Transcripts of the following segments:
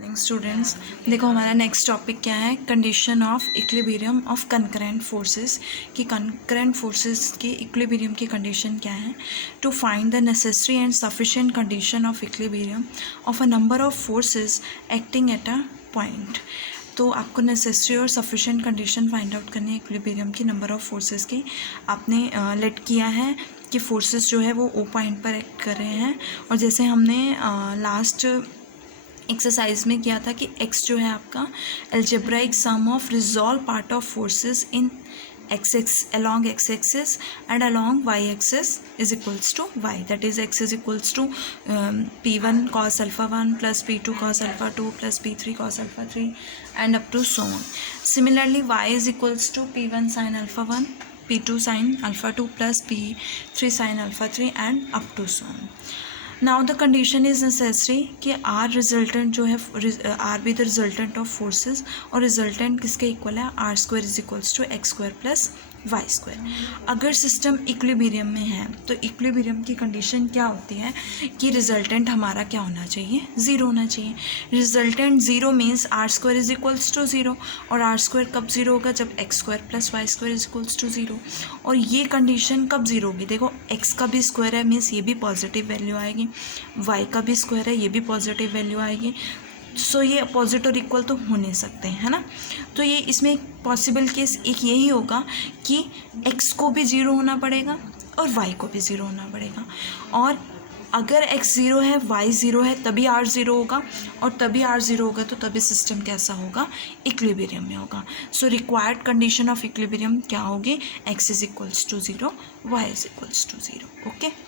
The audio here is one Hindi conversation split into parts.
मॉर्निंग स्टूडेंट्स, देखो हमारा नेक्स्ट टॉपिक क्या है, condition of equilibrium of concurrent forces. कि कंकरेंट फोर्सेस की इक्विलिब्रियम की कंडीशन क्या है। To find the necessary and sufficient condition of equilibrium of a number of forces acting at a point. तो आपको नेसेसरी और सफिशिएंट कंडीशन फाइंड आउट करनी है इक्विलिब्रियम की नंबर ऑफ फोर्सेस की। आपने लेट किया है कि फोर्सेस जो है वो ओ पॉइंट पर एक्ट कर रहे हैं, और जैसे हमने लास्ट एक्सरसाइज में किया था कि x जो है आपका algebraic sum of resolved part of forces in along x axis and along y axis is equals to y, that is x is equals to p1 cos alpha 1 plus p2 cos alpha 2 plus p3 cos alpha 3 and up to so on. Similarly y is equals to p1 sin alpha 1 p2 sin alpha 2 plus p3 sin alpha 3 and up to so on. Now the condition is necessary कि आर रिजल्टेंट जो है R be the resultant of forces, और रिजल्टेंट किसके इक्वल है, R square is equals to x square plus y square. अगर सिस्टम इक्विलिब्रियम में है तो इक्विलिब्रियम की कंडीशन क्या होती है कि रिजल्टेंट हमारा क्या होना चाहिए, ज़ीरो होना चाहिए। Resultant zero means R square is equals to zero, और आर स्क्वायर कब ज़ीरो होगा, जब x square plus y square is equals to zero. और ये कंडीशन कब ज़ीरो होगी, देखो एक्स का भी स्क्वायर है मीन्स ये भी पॉजिटिव वैल्यू आएगी, वाई का भी स्क्वायर है ये भी पॉजिटिव वैल्यू आएगी। सो ये अपोजिट और इक्वल तो हो नहीं सकते हैं, है ना। तो ये इसमें एक पॉसिबल केस एक यही होगा कि x को भी ज़ीरो होना पड़ेगा और y को भी ज़ीरो होना पड़ेगा, और अगर x ज़ीरो है y ज़ीरो है तभी r ज़ीरो होगा, और तभी r ज़ीरो होगा तो तभी सिस्टम कैसा होगा, इक्विलिब्रियम में होगा। So required condition of equilibrium क्या होगी, x is equals to zero, y is equals to zero. Okay,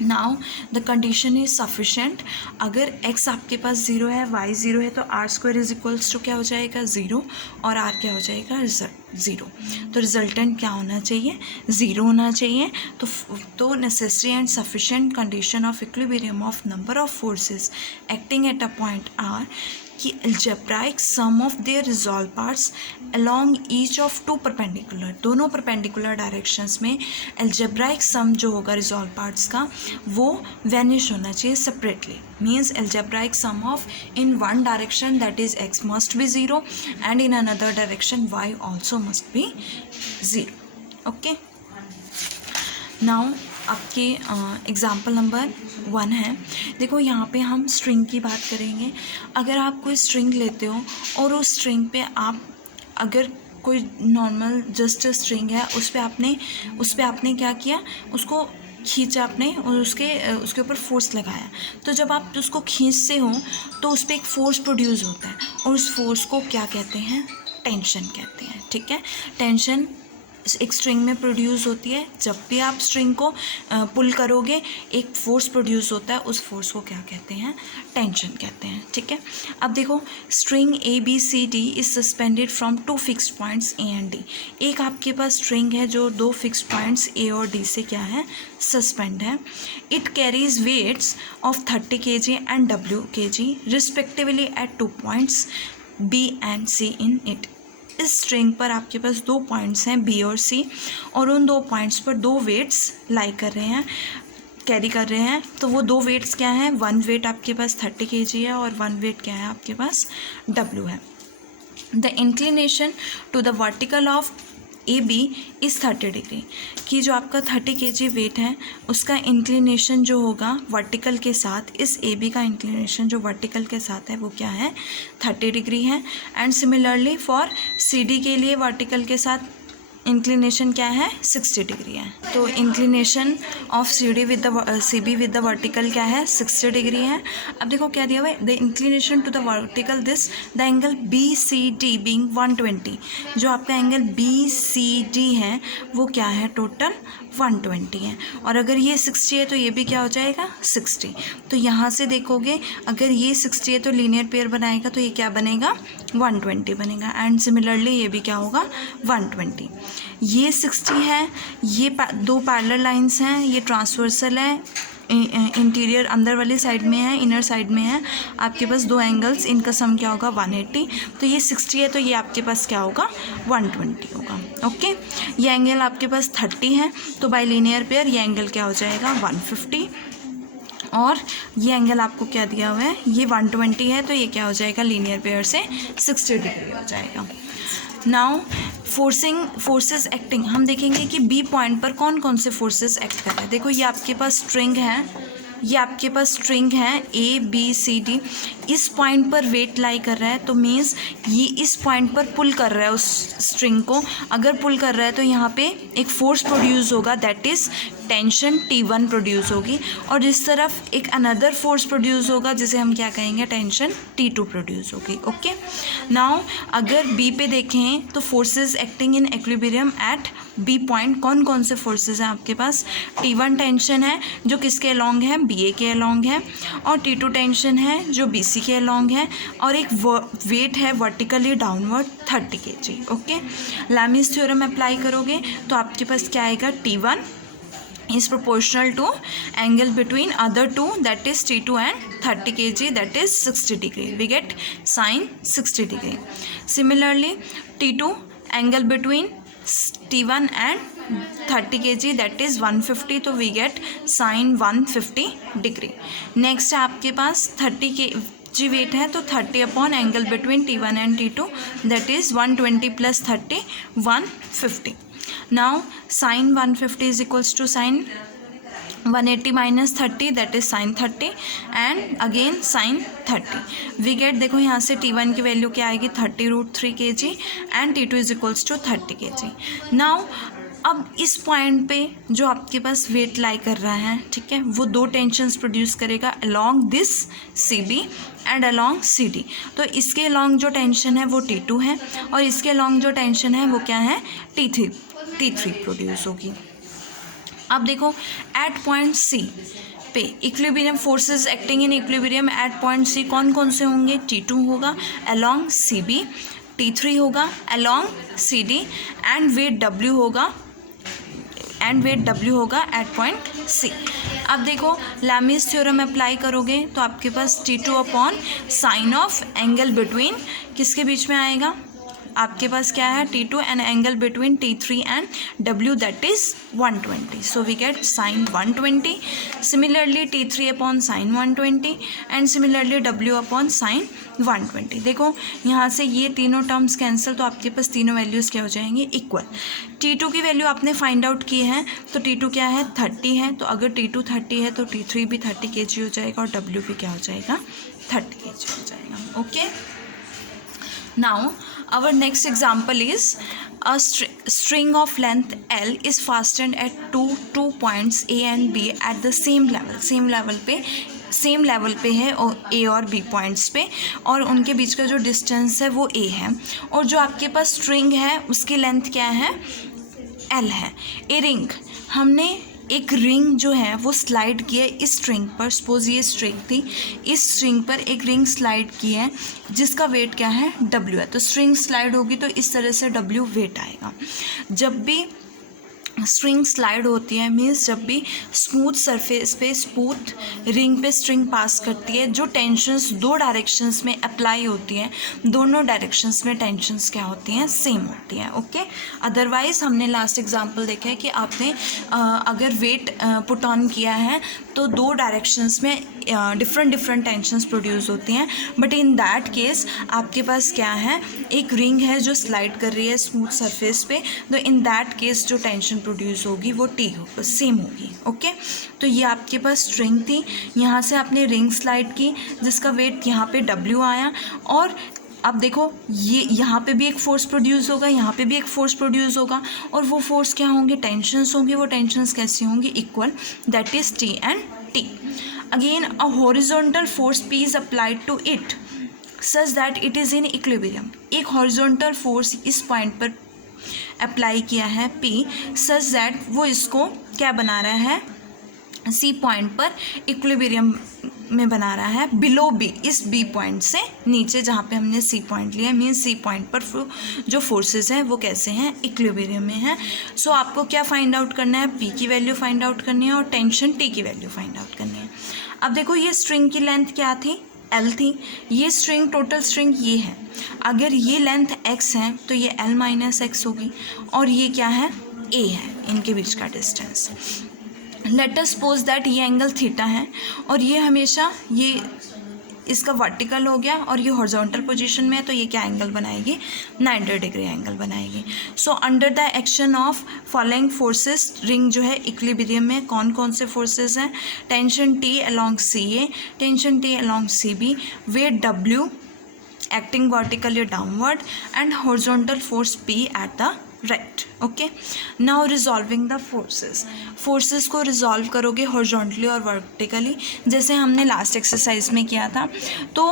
now the condition is sufficient. अगर x आपके पास ज़ीरो है y ज़ीरो है तो R square is equals to क्या हो जाएगा, ज़ीरो, और r क्या हो जाएगा, ज़ीरो। तो रिजल्टेंट क्या होना चाहिए, ज़ीरो होना चाहिए। तो necessary and sufficient condition of equilibrium of number of forces acting at a point are कि algebraic sum of their resolved parts along each of two perpendicular, दोनों perpendicular directions में algebraic sum जो होगा resolved parts का वो vanish होना चाहिए separately, means algebraic sum of in one direction that is x must be zero and in another direction y also must be zero. Okay, now आपके एग्ज़ाम्पल नंबर 1 है। देखो यहाँ पे हम स्ट्रिंग की बात करेंगे। अगर आप कोई स्ट्रिंग लेते हो और उस स्ट्रिंग पे आप अगर कोई नॉर्मल जस्ट स्ट्रिंग है उस पे आपने क्या किया, उसको खींचा आपने और उसके ऊपर फोर्स लगाया, तो जब आप उसको खींचते हो तो उस पर एक फोर्स प्रोड्यूस होता है, और उस फोर्स को क्या कहते हैं, टेंशन कहते हैं। ठीक है, टेंशन एक स्ट्रिंग में प्रोड्यूस होती है। जब भी आप स्ट्रिंग को पुल करोगे एक फोर्स प्रोड्यूस होता है, उस फोर्स को क्या कहते हैं, टेंशन कहते हैं। ठीक है, अब देखो string A B C D is suspended from two fixed points A and D. एक आपके पास स्ट्रिंग है जो दो फिक्स्ड पॉइंट्स ए और डी से क्या है, सस्पेंड है। It carries weights of 30 kg and W kg respectively at 2 points B and C in it. इस स्ट्रिंग पर आपके पास 2 पॉइंट्स हैं बी और सी, और उन 2 पॉइंट्स पर 2 वेट्स लाई कर रहे हैं, कैरी कर रहे हैं। तो वो 2 वेट्स क्या हैं, 1 वेट आपके पास 30 kg है और 1 वेट क्या है आपके पास W है। The inclination to the vertical of A B is 30 degree. कि जो आपका 30 kg वेट है उसका इंक्लिनेशन जो होगा वर्टिकल के साथ, इस ए बी का इंक्लिनेशन जो वर्टिकल के साथ है वो क्या है, 30 डिग्री है। And similarly for C D के लिए वर्टिकल के साथ इंक्लिनेशन क्या है, 60 डिग्री है। तो inclination of C D with the C B with the vertical क्या है, 60 डिग्री है। अब देखो क्या दिया हुआ है, the inclination to the vertical this the angle B C D being 120। जो आपका एंगल बी सी डी है वो क्या है, टोटल 120 है, और अगर ये 60 है तो ये भी क्या हो जाएगा, 60। तो यहाँ से देखोगे अगर ये 60 है तो लीनियर पेयर बनाएगा तो ये क्या बनेगा, 120 बनेगा। एंड सिमिलरली ये भी क्या होगा, 120। ये 60 है, ये 2 पैरेलल लाइंस हैं, ये ट्रांसवर्सल है, इंटीरियर अंदर वाली साइड में है, इनर साइड में है। आपके पास 2 एंगल्स, इनका सम क्या होगा, 180। तो ये 60 है तो ये आपके पास क्या होगा, 120 होगा। ओके, ये एंगल आपके पास 30 है तो बाय लीनियर पेयर ये एंगल क्या हो जाएगा, 150। और ये एंगल आपको क्या दिया हुआ है, ये 120 है, तो ये क्या हो जाएगा, लीनियर पेयर से 60 डिग्री हो जाएगा। नाउ फोर्सेस एक्टिंग, हम देखेंगे कि बी पॉइंट पर कौन कौन से फोर्सेस एक्ट कर रहे हैं। देखो ये आपके पास स्ट्रिंग है, ये आपके पास स्ट्रिंग है ए बी सी डी, इस पॉइंट पर वेट लाई कर रहा है, तो मीन्स ये इस पॉइंट पर पुल कर रहा है उस स्ट्रिंग को। अगर पुल कर रहा है तो यहाँ पे एक फोर्स प्रोड्यूस होगा, that is tension T1 produce होगी, और इस तरफ एक अनदर फोर्स प्रोड्यूस होगा जिसे हम क्या कहेंगे, टेंशन T2 प्रोड्यूस होगी। ओके, नाउ अगर बी पे देखें तो forces acting in equilibrium at B point, कौन कौन से फोर्सेस हैं आपके पास। T1 टेंशन है जो किसके अलॉन्ग है, BA के अलॉन्ग है, और T2 टेंशन है जो BC के अलॉन्ग है, और एक वेट है vertically downward 30 kg। Okay, Lami's theorem apply करोगे तो आपके पास क्या आएगा, T1 is proportional to angle between other two, that is T2 and 30 kg, that is 60 degree. We get sine 60 degree. Similarly, T2 angle between T1 and 30 kg, that is 150, तो we get sine 150 degree. Next है आपके पास 30 kg वेट है, तो 30 upon angle between T1 and T2, that is 120 plus 30 150. Now sin 150 is equals to sin 180 minus 30, that is sin 30, and again sin 30. We get, देखो यहाँ से T1 की वैल्यू क्या आएगी, 30√3 kg and T2 is equals to 30 kg. Now अब इस पॉइंट पे जो आपके पास वेट लाई कर रहा है, ठीक है, वो दो टेंशन्स प्रोड्यूस करेगा along this CB and along CD. तो इसके अलॉन्ग जो टेंशन है वो T2 है, और इसके अलॉन्ग जो टेंशन है वो क्या है, T3 प्रोड्यूस होगी. अब देखो एट पॉइंट C पे equilibrium forces acting in equilibrium at point C कौन कौन से होंगे, T2 होगा अलॉन्ग CB, T3 होगा along CD, and weight W होगा एट पॉइंट C. अब देखो लैमीज थ्योरम अप्लाई करोगे तो आपके पास T2 upon sine of angle between किसके बीच में आएगा, आपके पास क्या है, T2 and angle between T3 and W, that is 120. So we get sine 120. Similarly T3 upon sine 120 and similarly W upon sine 120. देखो यहाँ से ये तीनों टर्म्स कैंसिल, तो आपके पास तीनों वैल्यूज़ क्या हो जाएंगे, इक्वल. T2 की वैल्यू आपने फाइंड आउट की है, तो T2 क्या है, 30 है, तो अगर T2 30 है तो T3 भी 30 kg हो जाएगा, और W भी क्या हो जाएगा, 30 kg हो जाएगा. Okay, now our next example is a string of length L is fastened at two points A and B at the same level पे है और A और B पॉइंट्स पे, और उनके बीच का जो डिस्टेंस है वो A है, और जो आपके पास स्ट्रिंग है उसकी लेंथ क्या है, L है. ए रिंग, हमने एक रिंग जो है वो स्लाइड की है इस स्ट्रिंग पर, सपोज ये स्ट्रिंग थी, इस स्ट्रिंग पर एक रिंग स्लाइड की है जिसका वेट क्या है, W है. तो स्ट्रिंग स्लाइड होगी तो इस तरह से W वेट आएगा. जब भी स्ट्रिंग स्लाइड होती है मीन्स जब भी स्मूथ सरफेस पे स्मूथ रिंग पे स्ट्रिंग पास करती है, जो टेंशन्स दो डायरेक्शंस में अप्लाई होती हैं, दोनों डायरेक्शंस में टेंशन्स क्या होती हैं, सेम होती हैं. ओके, अदरवाइज़ हमने लास्ट एग्जांपल देखा है कि आपने अगर वेट पुट ऑन किया है तो दो डायरेक्शंस में डिफरेंट टेंशन्स प्रोड्यूस होती हैं, बट इन दैट केस आपके पास क्या है, एक रिंग है जो स्लाइड कर रही है स्मूथ सरफेस पे, तो इन दैट केस जो टेंशन प्रोड्यूस होगी वो T होगी, सेम होगी. ओके, तो ये आपके पास स्ट्रिंग थी, यहाँ से आपने रिंग स्लाइड की जिसका वेट यहाँ पे W आया, और अब देखो ये यहाँ पे भी एक फोर्स प्रोड्यूस होगा, यहाँ पे भी एक फोर्स प्रोड्यूस होगा, और वो फोर्स क्या होंगे, टेंशन्स होंगे. वो टेंशन्स कैसी होंगी, equal, that is T and T. Again a horizontal force P is applied to it such that it is in equilibrium. एक हॉरिजॉन्टल फोर्स इस पॉइंट पर अप्लाई किया है P सच दैट वो इसको क्या बना रहा है, C पॉइंट पर इक्विलिब्रियम में बना रहा है, बिलो B, इस B पॉइंट से नीचे जहाँ पे हमने C पॉइंट लिया, मीन्स C पॉइंट पर जो फोर्सेस हैं वो कैसे हैं, इक्विलिब्रियम में हैं. सो आपको क्या फाइंड आउट करना है, P की वैल्यू फाइंड आउट करनी है और टेंशन T की वैल्यू फाइंड आउट करनी है. अब देखो ये स्ट्रिंग की लेंथ क्या थी, L थी. ये स्ट्रिंग, टोटल स्ट्रिंग ये है, अगर ये लेंथ X है तो ये L माइनस X होगी, और ये क्या है, A है, इनके बीच का distance. Let us suppose that ये एंगल थीटा है और ये हमेशा ये इसका वर्टिकल हो गया और ये हॉरिजॉन्टल पोजीशन में है, तो ये क्या एंगल बनाएगी, 90 डिग्री एंगल बनाएगी. So under the action of following forces ring जो है इक्विलिब्रियम में. कौन कौन से फोर्सेस हैं, tension T along C A, tension T along C B, weight W acting vertically downward and horizontal force P at the right. Okay, now resolving the forces को रिजॉल्व करोगे हॉरिजॉन्टली और वर्टिकली, जैसे हमने लास्ट एक्सरसाइज में किया था. तो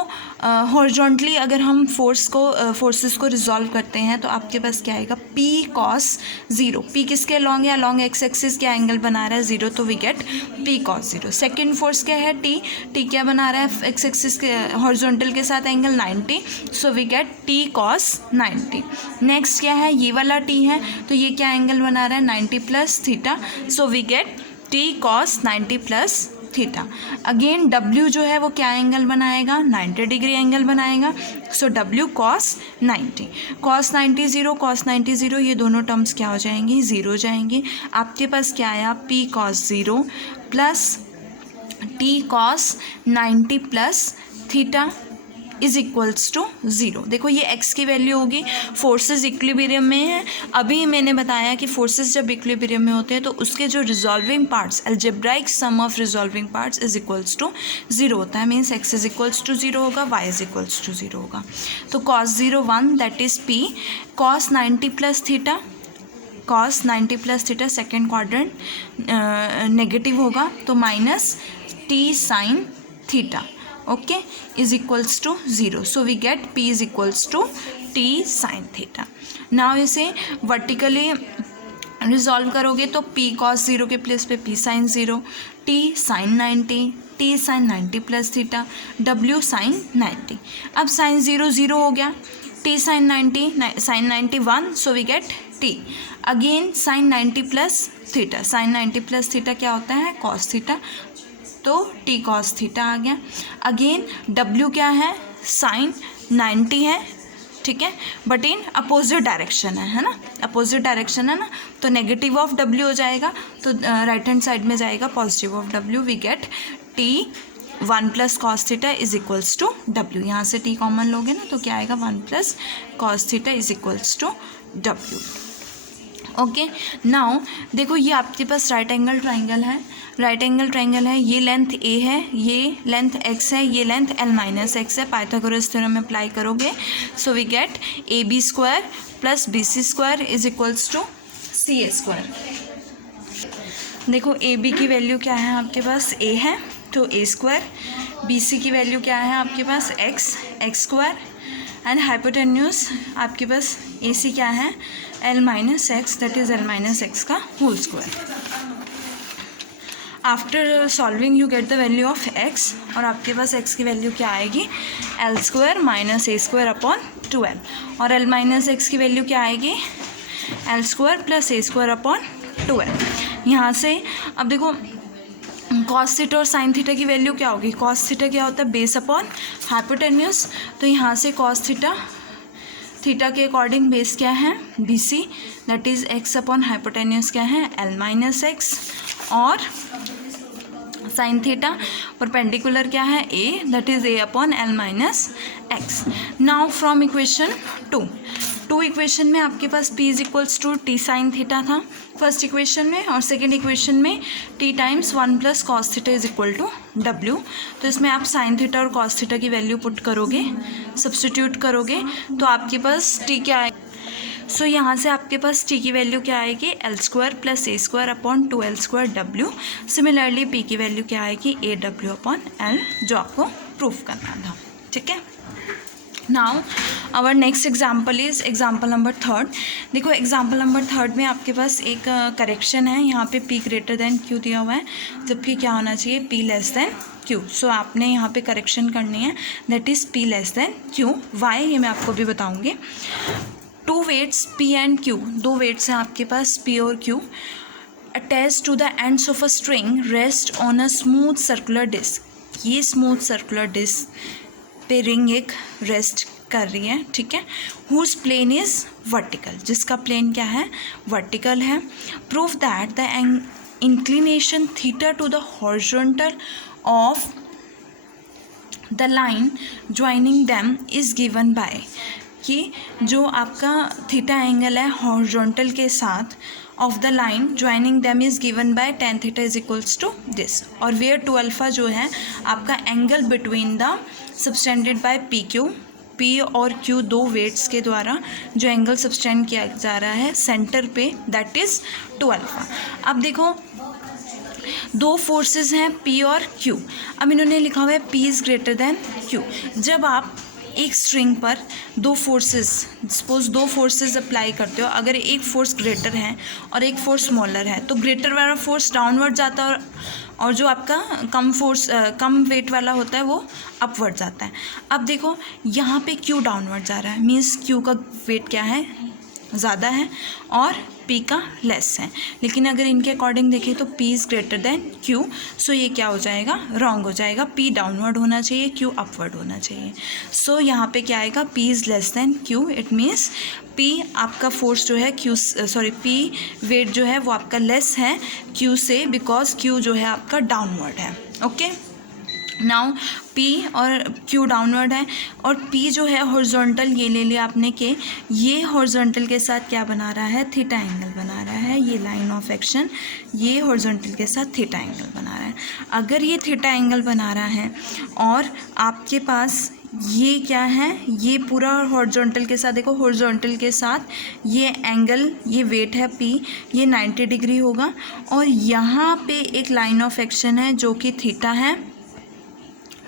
हॉरिजॉन्टली अगर हम फोर्सेस को रिजॉल्व करते हैं तो आपके पास क्या आएगा, पी कॉस 0. पी किसके अलॉन्ग है, अलॉन्ग एक्स एक्सिस क्या एंगल बना रहा है, 0, तो we get p cos 0. Second force क्या है, टी क्या बना रहा है, एक्स एक्सिस के हॉरिजॉन्टल के साथ angle 90, so we get t cos 90. Next क्या है, ये वाला टी है, तो ये क्या एंगल बना रहा है, 90 plus theta, so we get t cos 90 plus theta. Again डब्ल्यू जो है वो क्या एंगल बनाएगा, 90 डिग्री एंगल बनाएगा, so W cos 90. Cos 90 0, cos 90 0, ये दोनों टर्म्स क्या हो जाएंगी, 0 हो जाएंगी. आपके पास क्या आया, p cos 0 plus t cos 90 plus theta is equals to 0. देखो ये x की वैल्यू होगी, फोर्सेस इक्विलिब्रियम में है. अभी मैंने बताया कि फोर्सेस जब इक्विलिब्रियम में होते हैं तो उसके जो resolving parts, algebraic sum of resolving parts is equals to 0 होता है. Means x is equals to 0 होगा, y इज इक्वल्स टू 0 होगा. तो cos 0 1 that is p cos 90 plus theta, cos 90 plus theta second quadrant negative होगा, तो minus t sine theta, okay, is equals to 0. So we get p is equals to t sine theta. Now इसे वर्टिकली रिजॉल्व करोगे तो p cos 0 के प्लेस पे p sine 0, t sine 90, t sine 90 plus theta, w sine 90. अब साइन 0 0 हो गया, t sine 90 sine 91, so we get t. Again sine 90 plus theta, sine 90 plus theta क्या होता है, cos थीटा, तो t cos थीटा आ गया. अगेन w क्या है, साइन 90 है, ठीक है, बट इन अपोजिट डायरेक्शन है ना, अपोजिट डायरेक्शन है ना, तो नेगेटिव ऑफ w हो जाएगा, तो राइट हैंड साइड में जाएगा positive of w. We get t 1 plus cos theta is equals to w. यहाँ से t कॉमन लोगे ना तो क्या आएगा, 1 plus cos theta is equals to w. Okay, now देखो ये आपके पास राइट एंगल ट्राइंगल है, राइट एंगल ट्राइंगल है, ये लेंथ a है, ये लेंथ x है, ये लेंथ l माइनस एक्स है. पाइथागोरस थ्योरम अप्लाई करोगे, so we get ab square plus bc square is equals to ca square. देखो ab की वैल्यू क्या है आपके पास, a है, तो a स्क्वायर. bc की वैल्यू क्या है आपके पास, x स्क्वायर, एंड हाइपोटेन्यूज आपके पास ac क्या है, l minus x, that is l minus x का whole square. After solving you gate the value of x, और आपके पास x की वैल्यू क्या आएगी, l square minus a square upon 2l, और l माइनस एक्स की वैल्यू क्या आएगी, l square plus a square upon 2l. यहाँ से अब देखो कॉस थीटा और साइन थीटा की वैल्यू क्या होगी, कॉस थीटा क्या होता है, बेस अपॉन हाइपोटेन्यूज, तो यहाँ से कॉस थीटा के अकॉर्डिंग बेस क्या है, B C, that is x upon hypotenuse क्या है, एल माइनस एक्स, और साइन थीटा परपेंडिकुलर क्या है, A, that is A upon L minus x. Now from equation 2 equation में आपके पास p is equals to T sine theta था फर्स्ट इक्वेशन में, और सेकेंड इक्वेशन में t times 1 plus cos theta is equal to w. तो इसमें आप साइन थीटा और कॉस थीटा की वैल्यू पुट करोगे, सब्सटीट्यूट करोगे, तो आपके पास t क्या आए, सो यहाँ से आपके पास t की वैल्यू क्या आएगी, L square plus A square upon 2l square w. Similarly p की वैल्यू क्या आएगी, ए डब्ल्यू अपॉन एल, जो आपको प्रूफ करना था. ठीक है, now our next example is example number 3. देखो एग्जाम्पल नंबर 3 में आपके पास एक करेक्शन है, यहाँ पे p ग्रेटर देन q दिया हुआ है, जबकि क्या होना चाहिए, p less than q. So आपने यहाँ पे करेक्शन करनी है, that is p less than q. Why ये मैं आपको भी बताऊँगी. 2 weights p and q, 2 weights हैं आपके पास p और q, attach to the ends of a string rest on a smooth circular disc. ये स्मूथ सर्कुलर डिस्क पे रिंग एक रेस्ट कर रही है, ठीक है, हुज प्लेन इज़ वर्टिकल, जिसका प्लेन क्या है, वर्टिकल है. Prove that the inclination theta to the horizontal of the line joining them is given by, कि जो आपका थीटा एंगल है हॉरिजॉन्टल के साथ of the line joining them is given by tan theta is equals to this, और वेयर 2 अल्फा जो है आपका angle between the subtended by p q, p और क्यू दो वेट्स के द्वारा जो एंगल सबटेंड किया जा रहा है सेंटर पे, दैट इज़ 2 अल्फा। अब देखो दो फोर्सेस हैं पी और क्यू, अब इन्होंने लिखा हुआ है P is greater than Q. जब आप एक स्ट्रिंग पर दो फोर्सेस, सपोज दो फोर्सेस अप्लाई करते हो, अगर एक फोर्स ग्रेटर है और एक फोर्स स्मॉलर है तो ग्रेटर वाला फोर्स डाउनवर्ड जाता है और जो आपका कम वेट वाला होता है वो अपवर्ड जाता है। अब देखो यहाँ पे क्यू डाउनवर्ड जा रहा है, मीन्स क्यू का वेट क्या है, ज़्यादा है और पी का लेस है। लेकिन अगर इनके अकॉर्डिंग देखें तो P is greater than Q, so ये क्या हो जाएगा, रॉन्ग हो जाएगा। पी डाउनवर्ड होना चाहिए, क्यू अपवर्ड होना चाहिए। सो यहाँ पे क्या आएगा, P is less than Q, it means P आपका फोर्स जो है पी वेट जो है वो आपका लेस है क्यू से, बिकॉज क्यू जो है आपका डाउनवर्ड है। ओके, नाउ पी और क्यू डाउनवर्ड है और पी जो है हॉरिजॉन्टल, ये ले लिया आपने कि ये हॉरिजॉन्टल के साथ क्या बना रहा है, थीटा एंगल बना रहा है। ये लाइन ऑफ एक्शन ये हॉरिजॉन्टल के साथ थीटा एंगल बना रहा है। अगर ये थीटा एंगल बना रहा है और आपके पास ये क्या है, ये पूरा हॉरिजॉन्टल के साथ, देखो हॉरिजॉन्टल के साथ ये एंगल, ये वेट है पी, ये 90 डिग्री होगा और यहाँ पे एक लाइन ऑफ एक्शन है जो कि थीटा है।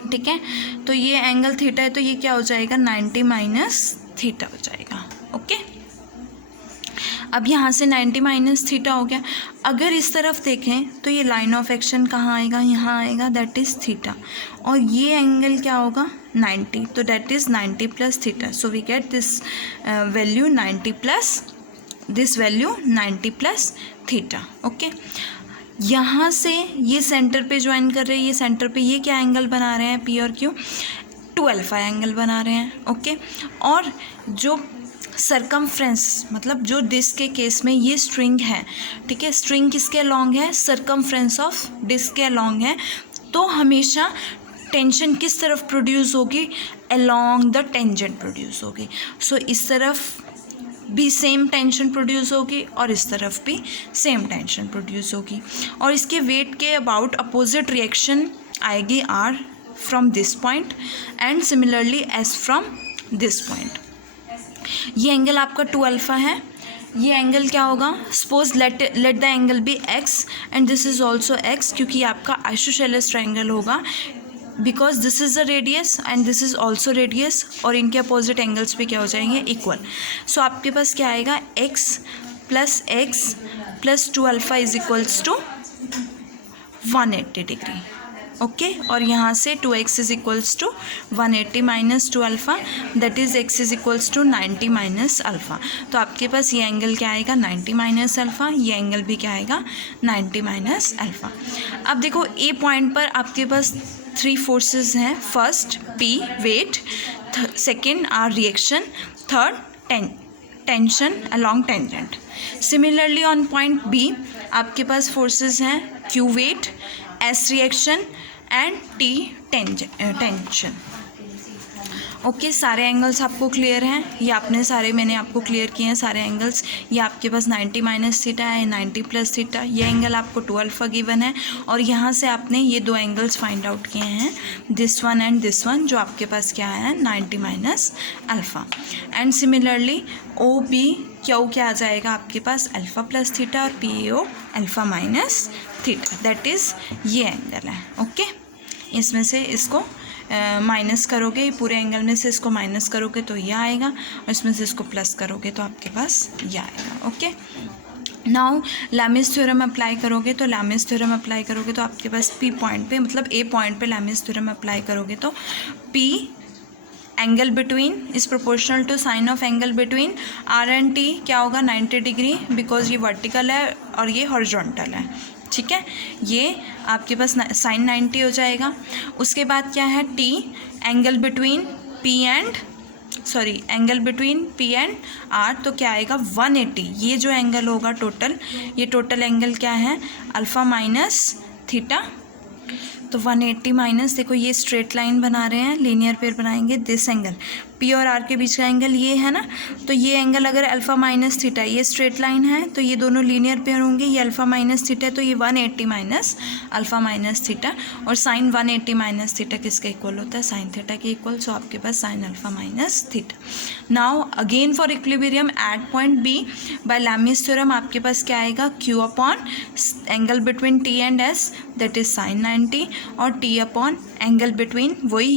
ठीक है, तो ये एंगल थीटा है तो ये क्या हो जाएगा, 90 माइनस थीटा हो जाएगा। ओके, अब यहाँ से 90 माइनस थीटा हो गया। अगर इस तरफ देखें तो ये लाइन ऑफ एक्शन कहाँ आएगा, यहाँ आएगा, दैट इज़ थीटा, और ये एंगल क्या होगा 90, तो that is 90 plus theta. So we get this value 90 plus this value 90 plus theta. Okay, यहाँ से ये सेंटर पे ज्वाइन कर रहे हैं, ये सेंटर पे ये क्या एंगल बना रहे हैं, पी और क्यू 2 अल्फा एंगल बना रहे हैं। ओके, और जो सरकमफ्रेंस, मतलब जो डिस्क के केस में ये स्ट्रिंग है, ठीक है, स्ट्रिंग किसके अलॉन्ग है, सरकमफ्रेंस ऑफ डिस्क के अलॉन्ग है, तो हमेशा टेंशन किस तरफ प्रोड्यूस होगी, अलॉन्ग द टेंजेंट प्रोड्यूस होगी। सो इस तरफ भी सेम टेंशन प्रोड्यूस होगी और इस तरफ भी सेम टेंशन प्रोड्यूस होगी, और इसके वेट के अबाउट अपोजिट रिएक्शन आएगी r from this point and similarly s from this point. ये एंगल आपका 2 अल्फा है, ये एंगल क्या होगा, suppose let the angle be x and this is also x, क्योंकि आपका आइसोसेलेस ट्रायंगल होगा, because this is the radius and this is also radius, और इनके अपोजिट एंगल्स पे क्या हो जाएंगे, इक्वल। सो आपके पास क्या आएगा, x plus 2 alpha is equals to 180 degree. Okay, और यहाँ से 2x is equals to 180 minus 2 alpha, that is x is equals to 90 minus alpha. तो आपके पास ये एंगल क्या आएगा, 90 माइनस अल्फ़ा, ये एंगल भी क्या आएगा, 90 माइनस अल्फ़ा। अब देखो ए पॉइंट पर आपके पास 3 फोर्सेस हैं, first p weight, second r reaction, third tension along tangent. Similarly on point B आपके पास फोर्सेस हैं q weight, s reaction and t tension. Okay, सारे एंगल्स आपको क्लियर हैं, ये आपने सारे मैंने आपको क्लियर किए हैं सारे एंगल्स। ये आपके पास 90 माइनस थीटा है, 90 प्लस थीटा, ये एंगल आपको 2 अल्फ़ा गिवन है, और यहाँ से आपने ये 2 एंगल्स फाइंड आउट किए हैं, this one and this one, जो आपके पास क्या है 90 minus alpha. And similarly O B Q क्या आ जाएगा आपके पास, अल्फ़ा प्लस थीटा, और P O alpha minus theta, that is ये एंगल है। ओके, इसमें से इसको माइनस करोगे, पूरे एंगल में से इसको माइनस करोगे तो ये आएगा, और इसमें से इसको प्लस करोगे तो आपके पास ये आएगा। Okay, now Lami's theorem apply करोगे, तो लैमिस थ्योरम अप्लाई करोगे तो आपके पास पी पॉइंट पे, मतलब ए पॉइंट पे लैमिस थ्योरम अप्लाई करोगे तो p angle between is proportional to sine of angle between r and t क्या होगा, 90 डिग्री, बिकॉज ये वर्टिकल है और ये हॉरिजॉन्टल है। ठीक है, ये आपके पास साइन 90 हो जाएगा। उसके बाद क्या है, t angle between p and sorry angle between p and r, तो क्या आएगा 180। ये जो एंगल होगा टोटल, ये टोटल एंगल क्या है अल्फ़ा माइनस थीटा। तो 180 माइनस, देखो ये स्ट्रेट लाइन बना रहे हैं, लीनियर पेयर बनाएंगे, दिस एंगल पी और आर के बीच का एंगल ये है ना, तो ये एंगल अगर अल्फ़ा माइनस थीटा, ये स्ट्रेट लाइन है तो ये दोनों लीनियर पेयर होंगे, ये अल्फ़ा माइनस थीटा है तो ये 180 माइनस अल्फ़ा माइनस थीटा, और साइन 180 माइनस थीटा किसके इक्वल होता है साइन थीटा के इक्वल, सो आपके पास sine alpha minus theta. Now again for equilibrium at point B by Lami's theorem आपके पास क्या आएगा Q upon angle between T and S that is sine 90, और टी अपॉन एंगल बिटवीन वही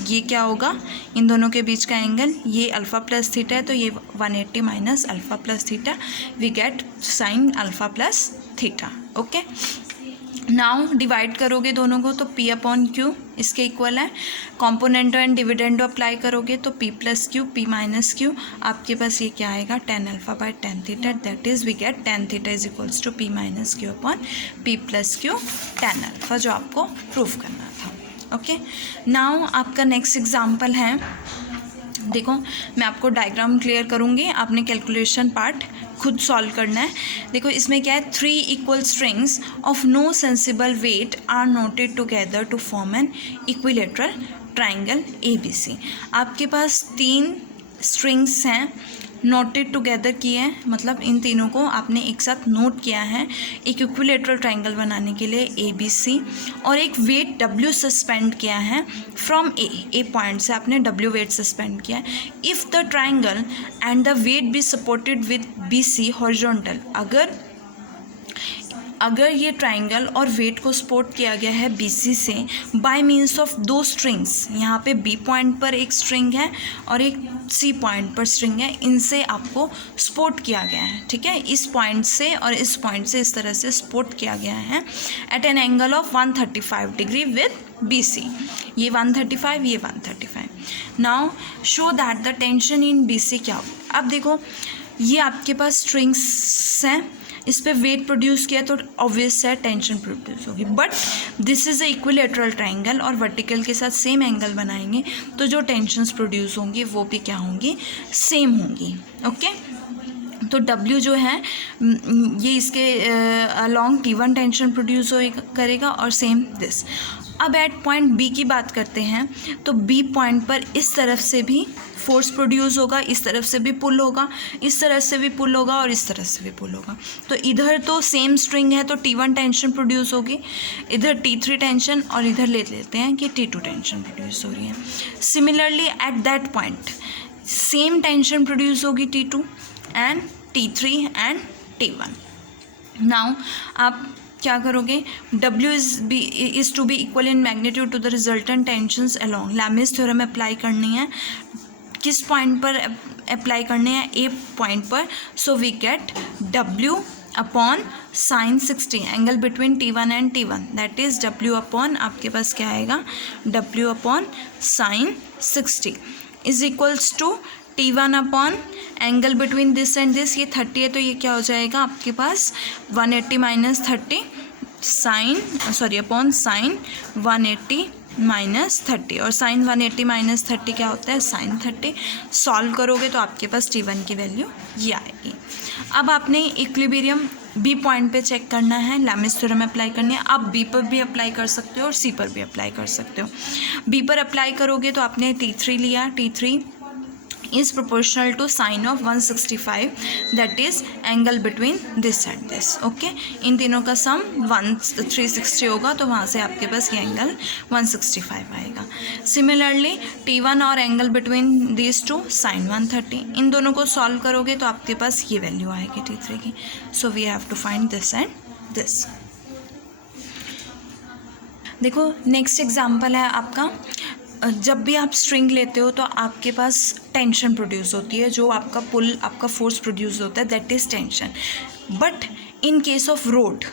ये क्या होगा इन दोनों के बीच का एंगल, ये अल्फ़ा प्लस थीटा है तो ये 180 minus alpha plus theta, we get sine alpha plus theta. Okay, now divide करोगे दोनों को तो p अपॉन क्यू इसके इक्वल है, कॉम्पोनेंटो एंड डिविडेंडो अप्लाई करोगे तो p plus q p minus q, आपके पास ये क्या आएगा tan alpha by tan theta, that is we get tan theta is equals to p minus q upon p plus q tan alpha, जो आपको प्रूव करना था। ओके, नाउ आपका नेक्स्ट एग्जाम्पल है, देखो मैं आपको डायग्राम क्लियर करूँगी, आपने कैलकुलेशन पार्ट खुद सॉल्व करना है। देखो इसमें क्या है, 3 equal strings of no sensible weight are knotted together to form an equilateral triangle ABC। आपके पास 3 स्ट्रिंग्स हैं, नोटेड टुगेदर किए हैं, मतलब इन तीनों को आपने एक साथ नोट किया है एक इक्विलेटरल ट्राइंगल बनाने के लिए ABC, और एक वेट W सस्पेंड किया है फ्रॉम ए पॉइंट से आपने W वेट सस्पेंड किया है। If the triangle and the weight be supported with BC horizontal, अगर ये ट्राइंगल और वेट को सपोर्ट किया गया है BC से बाय मीन्स ऑफ 2 स्ट्रिंग्स, यहाँ पे B पॉइंट पर एक स्ट्रिंग है और एक C पॉइंट पर स्ट्रिंग है, इनसे आपको सपोर्ट किया गया है, ठीक है, इस पॉइंट से और इस पॉइंट से इस तरह से सपोर्ट किया गया है at an angle of 135 degree with BC, ये 135 ये 135। Now show that the tension in BC क्या हो। अब देखो ये आपके पास स्ट्रिंग्स हैं, इस पर वेट प्रोड्यूस किया तो ऑब्वियस है टेंशन प्रोड्यूस होगी, but this is a equilateral triangle और वर्टिकल के साथ सेम एंगल बनाएंगे तो जो टेंशन्स प्रोड्यूस होंगी वो भी क्या होंगी सेम होंगी। ओके, तो W जो है ये इसके अलॉन्ग T1 टेंशन प्रोड्यूस करेगा और सेम दिस। अब एट पॉइंट B की बात करते हैं तो B पॉइंट पर इस तरफ से भी फोर्स प्रोड्यूस होगा, इस तरफ से भी पुल होगा, इस तरफ से भी पुल होगा और इस तरफ से भी पुल होगा। तो इधर तो सेम स्ट्रिंग है तो T1 टेंशन प्रोड्यूस होगी, इधर T3 टेंशन, और इधर ले लेते हैं कि T2 टेंशन प्रोड्यूस हो रही है। Similarly at that point same tension produce होगी T2 and T3 and T1। Now आप क्या करोगे, W is to be equal in magnitude to the resultant tensions along, Lami's theorem apply करनी है, किस पॉइंट पर अप्लाई करने हैं A पॉइंट पर, so we get W upon sine 60 angle between T1 and T1, that is W upon आपके पास क्या आएगा W upon sine 60 is equals to T1 upon angle between this and this, ये 30 है तो ये क्या हो जाएगा आपके पास 180 minus 30 sine upon sine 180 minus 30, और साइन 180 माइनस 30 क्या होता है साइन 30। सॉल्व करोगे तो आपके पास T1 की वैल्यू ये आएगी। अब आपने इक्विलिब्रियम B पॉइंट पे चेक करना है, लैमीज थ्योरम अप्लाई करनी है। आप B पर भी अप्लाई कर सकते हो और C पर भी अप्लाई कर सकते हो। B पर अप्लाई करोगे तो आपने T3 लिया, T3 is proportional to sine of 165 that is angle between this and this। Okay, इन तीनों का सम 360 होगा तो वहाँ से आपके पास ये एंगल 165 आएगा। सिमिलरली T1 और angle between this to sine 130, इन दोनों को सॉल्व करोगे तो आपके पास ये वैल्यू आएगी T3 की। So we have to find this and this. देखो नेक्स्ट एग्जाम्पल है आपका, जब भी आप स्ट्रिंग लेते हो तो आपके पास टेंशन प्रोड्यूस होती है, जो आपका पुल आपका फोर्स प्रोड्यूस होता है that is tension. But in case of road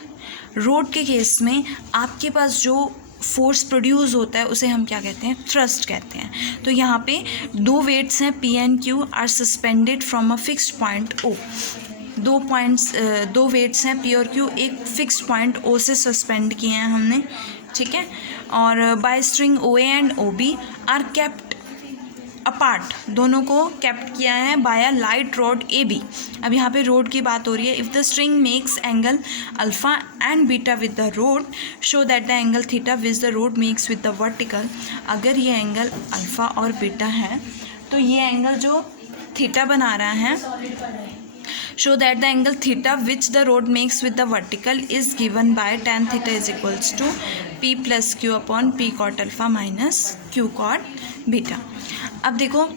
के केस में आपके पास जो फोर्स प्रोड्यूस होता है उसे हम क्या कहते हैं थ्रस्ट कहते हैं। तो यहाँ पे 2 वेट्स हैं P and Q are suspended from a fixed point O। 2 weights हैं P और Q एक फिक्स्ड पॉइंट O से सस्पेंड किए हैं हमने, ठीक है, और by string OA and OB are kept apart, दोनों को केप्ट किया है by a light rod A B. अब यहाँ पे रोड की बात हो रही है। If the string makes angle alpha and beta with the road, show that the angle theta which the road makes with the vertical. अगर ये एंगल अल्फ़ा और बीटा है तो ये एंगल जो थीटा बना रहा है, show that the angle theta which the rod makes with the vertical is given by tan theta is equals to p plus q upon p cot alpha minus q cot beta। अब देखो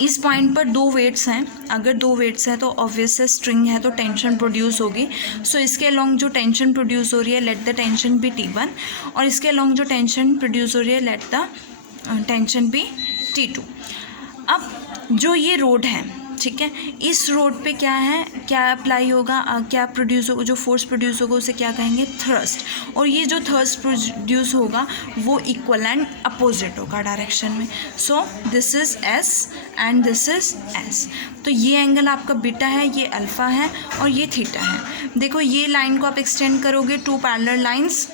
इस पॉइंट पर दो वेट्स हैं, अगर दो वेट्स हैं तो ऑब्वियस है स्ट्रिंग है तो टेंशन प्रोड्यूस होगी। सो इसके अलॉन्ग जो टेंशन प्रोड्यूस हो रही है let the tension B T1, और इसके अलॉन्ग जो टेंशन प्रोड्यूस हो रही है let the tension B T2। अब जो ये रोड है, ठीक है, इस रोड पे क्या है, क्या अप्लाई होगा, क्या प्रोड्यूस होगा, जो फोर्स प्रोड्यूस होगा उसे क्या कहेंगे, थ्रस्ट। और ये जो थ्रस्ट प्रोड्यूस होगा वो इक्वल एंड अपोजिट होगा डायरेक्शन में। So this is S and this is S. तो ये एंगल आपका बीटा है, ये अल्फ़ा है और ये थीटा है। देखो ये लाइन को आप एक्सटेंड करोगे टू पैरेलल लाइंस,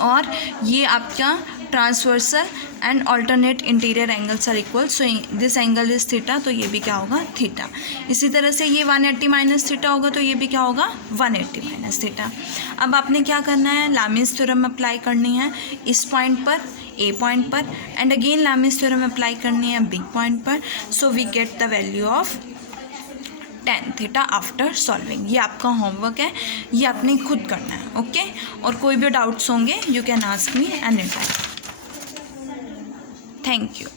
और ये आपका transversal and alternate interior angles are equal. So this angle is theta, तो ये भी क्या होगा, थीटा। इसी तरह से ये 180 माइनस थीटा होगा तो ये भी क्या होगा, 180 माइनस थीटा। अब आपने क्या करना है, लामीज थ्योरम अप्लाई करनी है इस पॉइंट पर, ए पॉइंट पर, and again Lami's theorem apply करनी है बी पॉइंट पर। So we get the value of tan theta after solving. ये आपका होमवर्क है, ये आपने खुद करना है, ओके। और कोई भी डाउट्स होंगे you can ask me any time. Thank you.